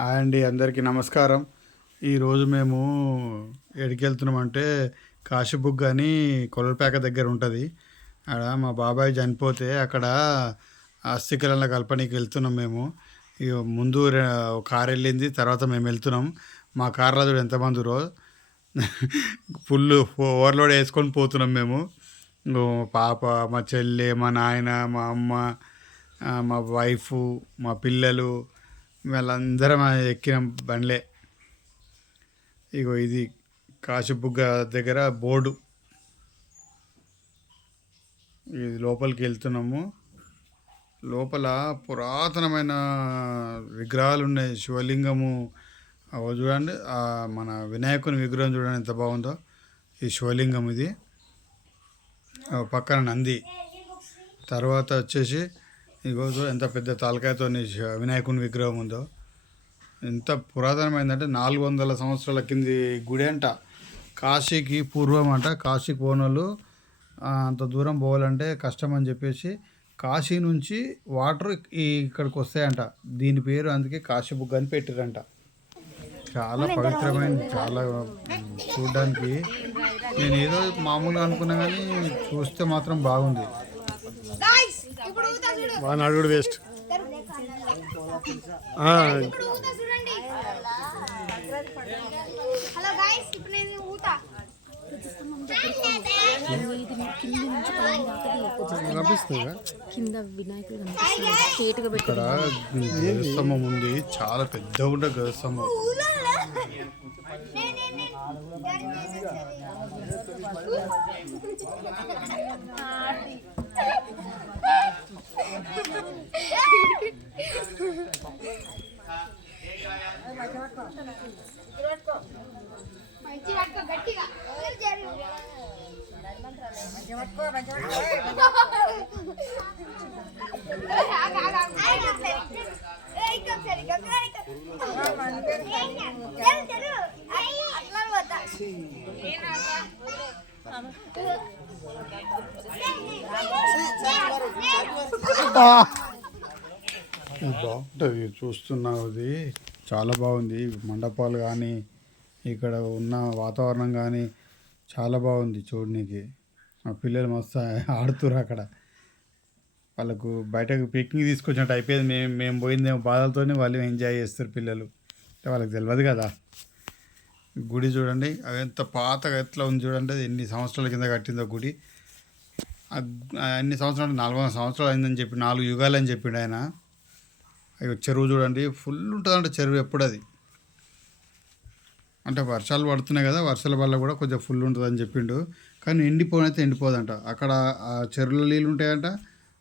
అండి అందరికీ నమస్కారం. ఈరోజు మేము ఎడికి వెళ్తున్నామంటే కాశీబుగ్ అని కొలపేక దగ్గర ఉంటుంది. ఆడ మా బాబాయ్ చనిపోతే అక్కడ అస్థికలంలో కల్పనీకి వెళ్తున్నాం మేము. ముందు కారు వెళ్ళింది తర్వాత మేము వెళ్తున్నాం. మా కార్లో చూడు ఎంతమంది రోజు ఫుల్ ఓవర్లోడ్ వేసుకొని పోతున్నాం మేము. పాప మా చెల్లె మా నాయన మా అమ్మ మా వైఫ్ మా పిల్లలు వీళ్ళందరం ఎక్కిన బండ్లే. ఇగో ఇది కాశీబుగ్గ దగ్గర బోర్డు. ఇది లోపలికి వెళ్తున్నాము. లోపల పురాతనమైన విగ్రహాలు ఉన్నాయి శివలింగము. అవి చూడండి మన వినాయకుని విగ్రహం చూడండి ఎంత బాగుందో. ఈ శివలింగం ఇది. ఆ పక్కన నంది. తర్వాత వచ్చేసి చూడు ఎంత పెద్ద తాలకాయతో వినాయకుని విగ్రహం ఉందో. ఎంత పురాతనమైందంటే నాలుగు వందల సంవత్సరాల కింది గుడి అంట. కాశీకి పూర్వం అంట. కాశీకి పోనోళ్ళు అంత దూరం పోవాలంటే కష్టం అని చెప్పేసి కాశీ నుంచి వాటర్ ఈ ఇక్కడికి వస్తాయంట. దీని పేరు అందుకే కాశీ బుగ్గ అని పెట్టిరంట. చాలా పవిత్రమైన చాలా చూడడానికి. నేను ఏదో మామూలుగా అనుకున్నా కానీ చూస్తే మాత్రం బాగుంది. గాయ్స్ ఇప్పుడు ఊతా చూడు. వాడు కూడా వేస్ట్ కింద వినాయకుడు ఇక్కడ గజస్తంభం ఉంది. చాలా పెద్ద ఉండే గజస్తంభం అట్లా పోతా. బాగుంటుంది చూస్తున్నది చాలా బాగుంది. మండపాలు కానీ ఇక్కడ ఉన్న వాతావరణం కానీ చాలా బాగుంది చూడడానికి మా పిల్లలు మస్తు ఆడుతురు అక్కడ. వాళ్ళకు బయటకు పిక్నిక్ తీసుకొచ్చినట్టు అయిపోయింది. మేము మేము పోయిందేమో బాధలతోనే వాళ్ళు ఎంజాయ్ చేస్తారు పిల్లలు. అంటే వాళ్ళకి తెలియదు కదా. గుడి చూడండి అది ఎంత పాతగా ఎట్లా ఉంది చూడండి. అది ఎన్ని సంవత్సరాల కింద కట్టిందో గుడి. అన్ని సంవత్సరాలు నాలుగు వందల సంవత్సరాలు అయిందని చెప్పి నాలుగు యుగాలు అని చెప్పిండు ఆయన. అయ్యో చెరువు చూడండి ఫుల్ ఉంటుందంట చెరువు ఎప్పుడు అది అంటే వర్షాలు పడుతున్నాయి కదా వర్షాల వల్ల కూడా కొంచెం ఫుల్ ఉంటుందని చెప్పిండు. కానీ ఎండిపోనైతే ఎండిపోదంట. అక్కడ ఆ చెరువులో నీళ్ళు ఉంటాయంట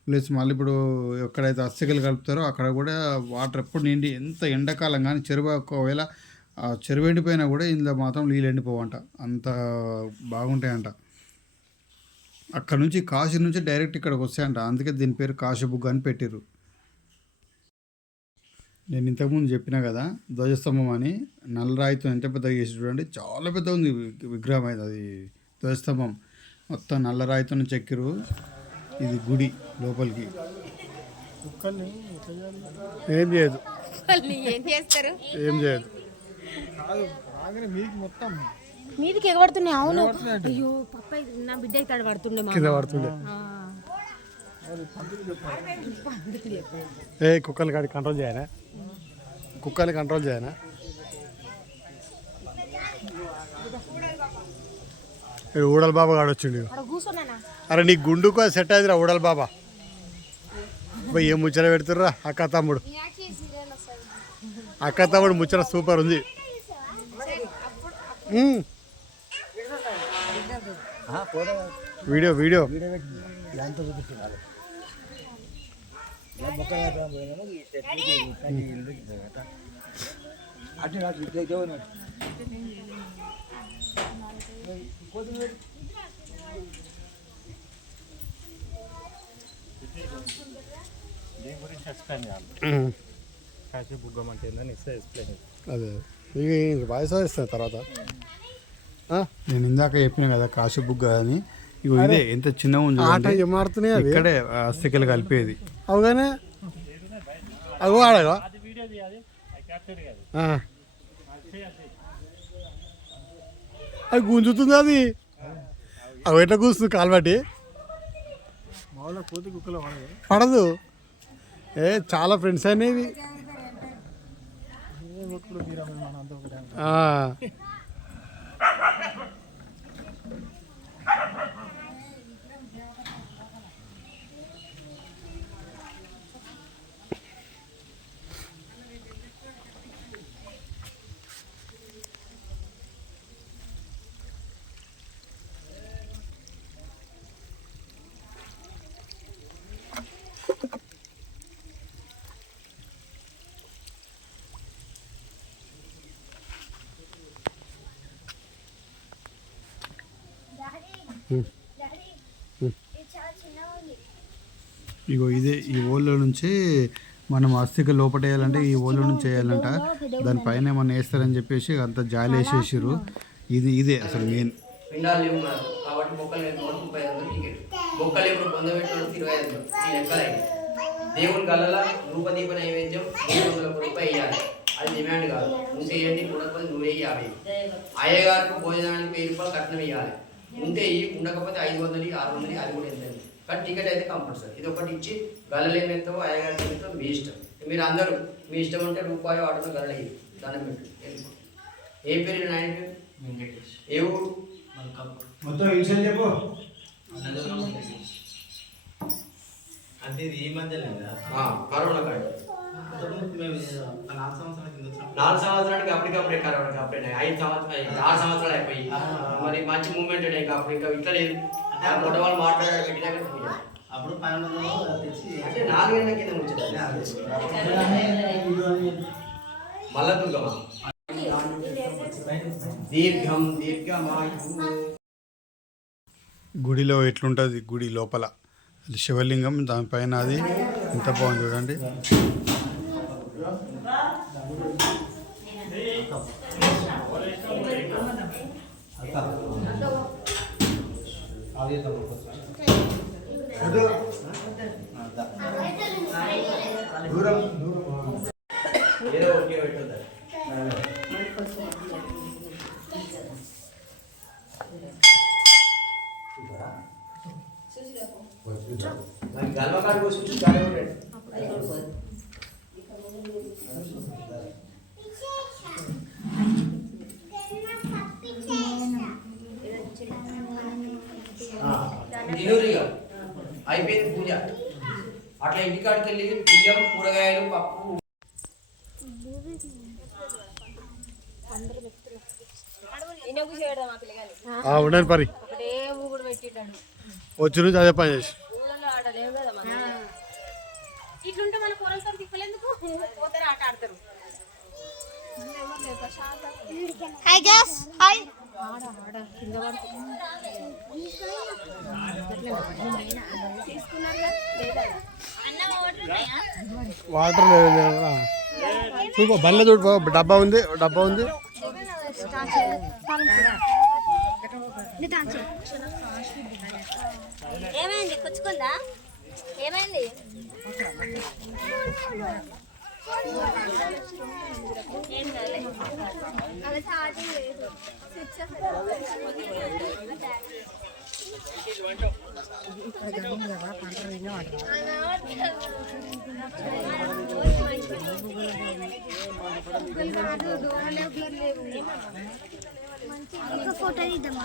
ప్లస్ మళ్ళీ ఇప్పుడు ఎక్కడైతే అస్థికలు కలుపుతారో అక్కడ కూడా వాటర్ ఎప్పుడు నిండి ఎంత ఎండాకాలం కానీ చెరువు ఒకవేళ చెరువు ఎండిపోయినా కూడా ఇందులో మాత్రం నీళ్ళు ఎండిపోవంట. అంత బాగుంటాయంట. అక్కడ నుంచి కాశీ నుంచి డైరెక్ట్ ఇక్కడికి వస్తాయంట. అందుకే దీని పేరు కాశీబుగ్గ అని పెట్టిర్రు. నేను ఇంతకుముందు చెప్పిన కదా ధ్వజస్తంభం అని నల్లరాయితో ఎంత పెద్దగా చేసి చూడండి. చాలా పెద్ద ఉంది విగ్రహం అయితే అది ధ్వజస్తంభం. మొత్తం నల్లరాయితో చెక్కిరు ఇది గుడి లోపలికి. ఏం చేయదు. ఏం చేస్తారు? ఏం చేయదు. మీదికి ఎగబడుతున్నాయి అవును. అయ్యో పప్ప నా బిడ్డ అయితే పడుతుండే కింద పడుతుండే. ఏ కుక్కలు కాడి కంట్రోల్ చేయనా? కుక్కలు కంట్రోల్ చేయనా? ఊడల బాబా కూర్చోనా అరే నీ గుండుకు సెట్ అయిందిరా ఊడల బాబా. పోయి ఏం ముచ్చట పెడుతుర్రా అక్క తమ్ముడు. అక్క తమ్ముడు ముచ్చట సూపర్ ఉంది. Video video. ఉమ్. కాశీ బుగ్గం అంటే ఏందని ఇస్తే ఎక్స్ప్లెయిన్ అదే. ఇక వాయిస్ ఇస్తాను తర్వాత? నేను ఇందాక చెప్పిన కదా కాశీబుగ్గ అని. ఇగో ఇదే ఎంత చిన్నగా ఉంది ఆట అవి? ఇక్కడే అస్థికలు కలిపేది. అవుగానే? అగో ఆడగా ఆ. అది గుంజుతుంది అది? అవి ఎట్లా కూస్తుంది కాలుబట్టి పడదు. ఏ చాలా ఫ్రెండ్స్ అనేవి ఇగో ఇదే ఈ ఓళ్ళ నుంచి మనం అస్థిక లోపటేయాలంటే ఈ ఓళ్ళ నుంచి వేయాలంట దానిపైన ఏమన్నా వేస్తారని చెప్పేసి అంత జాలి వేసేసారు ఇది ఇదే అసలు మెయిన్ పిండాలు లేవు మనకు కాబట్టి ముప్పై ఐదు వందలు టికెట్. ఇరవై ఐదు ఈ లెక్కలైంది దేవుని కళ్ళ రూపదీప నైవేద్యం మూడు వందల రూపాయి వేయాలి అది డిమాండ్ కాదు. నువ్వు చేయండి ఉండకపోతే నువ్వే యాభై. అయ్యగారికి భోజనానికి వెయ్యి రూపాయలు కట్నం ఇవ్వాలి ఉంటే ఉండకపోతే ఐదు వందలు ఆరు వందలు అది కూడా ఎంత కానీ టికెట్ అయితే కంపల్సరీ. ఇది ఒకటి ఇచ్చి గల్లలు ఏమి ఎంతో అయ్యగారికి ఎంతో మీ ఇష్టం. మీరు అందరూ మీ ఇష్టం అంటే రూపాయి ఆటో గల్ల దండం పెట్టు. ఏ పేరు నాయన పేరు? ఏ ఊరు? మొత్తం ఇన్షియల్ చెప్పు. అంటే ఈ ఆ, కరోనా కింద నాలుగు సంవత్సరానికి అప్పటికప్పుడే కరోనా అప్పుడే ఐదు సంవత్సరాలు ఆరు సంవత్సరాలు అయిపోయి. మరి మంచి మూమెంట్ ఇంకా అప్పుడు ఇంకా ఇట్లా లేదు. మొట్ట వాళ్ళు మాట్లాడారు. అప్పుడు అంటే నాలుగేళ్ళ కింద మల్ల దుర్గమ్మ దీర్ఘం దీర్ఘమాయు గుడిలో ఎట్లుంటుంది? గుడి లోపల. అది శివలింగం దానిపైన అది. ఎంత బాగుంది చూడండి. దూరం దూరం. ఏదో ఒకే పెట్టొద్దు గల్వకాడు కోసం చూసి గాలి ఉండండి తినూరిగా అయిపోయింది పూజ. అట్లా ఇంటికాడికి వెళ్ళి బియ్యం కూరగాయలు పప్పు. ఉండని పరి. ఒకటే ఊగుడు పెట్టిటాడు వచ్చి నుంచి అదే పని చేసి. ఇట్లుంటే మన కూరలతో తిప్పలేందుకు? పోతారు ఆట ఆడతారు. హాయ్ జాస్ హాయ్ ఆడ ఆడ కింద వాటర్. చూడు బల్ల చూడు బాబు, డబ్బా ఉంది డబ్బా ఉంది. ఏమైంది? పుచ్చుకుందా ఏమైంది? ఏం ఫోటో తీద్దాం